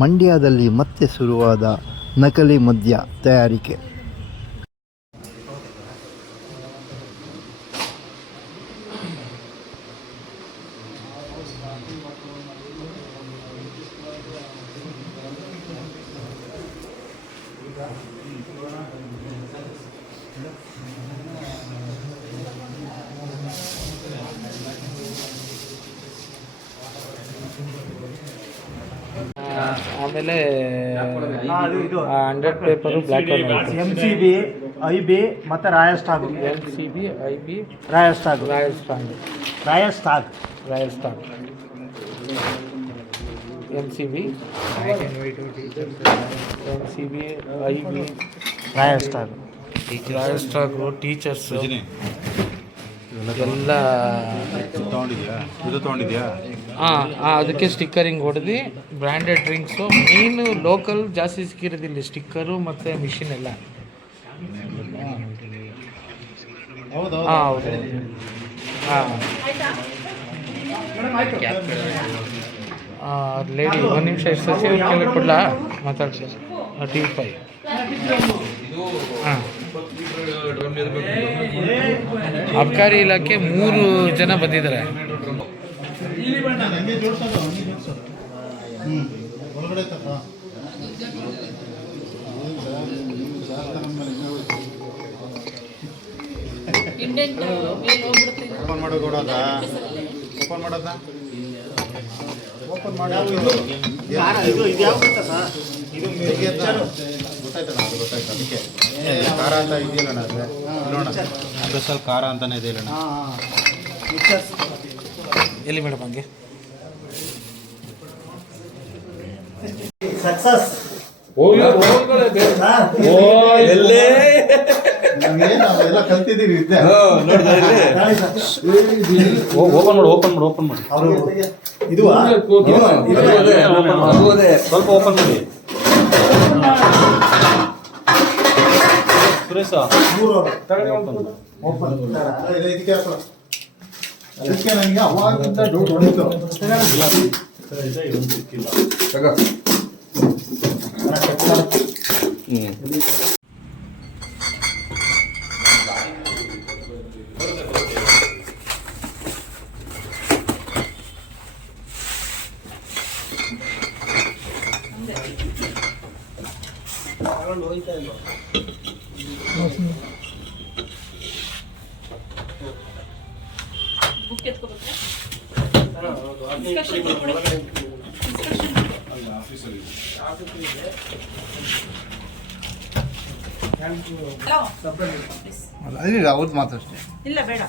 ಮಂಡ್ಯದಲ್ಲಿ ಮತ್ತೆ ಶುರುವಾದ ನಕಲಿ ಮದ್ಯ ತಯಾರಿಕೆ. ಆಮೇಲೆ 100 paper black and white, MCB, IB ಮತ್ತು royal stock. MCB, IB, royal stock, royal strong, royal stock, royal stock, MCB, MCB, IB, royal stock, royal stock, teachers ಎಲ್ಲ ತೊಗೊಂಡಿದ್ಯಾ? ಹಾಂ ಅದಕ್ಕೆ ಸ್ಟಿಕ್ಕರಿಂಗ್ ಹೊಡೆದು ಬ್ರ್ಯಾಂಡೆಡ್ ಡ್ರಿಂಕ್ಸು ಮೀನು ಲೋಕಲ್ ಜಾಸ್ತಿ ಸಿಕ್ಕಿರೋದಿಲ್ಲ, ಸ್ಟಿಕ್ಕರು ಮತ್ತು machine ಎಲ್ಲ. ಹೌದು. ಹಾಂ ಹೌದು. ಹಾಂ ಲೇಡಿ ಒಂದು ನಿಮಿಷ ಎಷ್ಟು ಸಸಿ ಕೇಳಿ ಕೊಡಲಾ ಮಾತಾಡ್ತೀನಿ. T5 ಹಾಂ. ಅಬಕಾರಿ ಇಲಾಖೆ 3 ಜನ ಬಂದಿದ್ದಾರೆ. ಓಪನ್ ಮಾಡೋದ ಓಪನ್ ಮಾಡೋದ ಓಪನ್ ಮಾಡಿ. ಗೊತ್ತಾಯ್ತಣ್ಣ, ಅದು ಗೊತ್ತಾಯ್ತು. ಅದಕ್ಕೆ ಖಾರ ಅಂತ ಇದೆಯಲ್ಲಣ್ಣ, ಅದು ನೋಡೋಣ ಸ್ಪೆಷಲ್ ಖಾರ ಅಂತಾನೆ ಇದೆಯಲ್ಲಣ್ಣ. ಎಲ್ಲಿ ಮೇಡಮ್ ಹಂಗೆ ಸಕ್ಸಸ್. ನಾವೆಲ್ಲ ಕಲ್ತಿದ್ದೀವಿ ಇದ್ದೆ. ಓಪನ್ ಮಾಡಿ ಇದು ಸ್ವಲ್ಪ ಓಪನ್ ಮಾಡಿ ಸುರೇಶ. ಅದಕ್ಕೆ ನನಗೆ ಅವಾಗಿಂದ ಡೌಟ್ ಹೊಡಿತು. ಅವ್ರದ್ದು ಮಾತ್ರ ಅಷ್ಟೇ. ಇಲ್ಲ ಬೇಡ.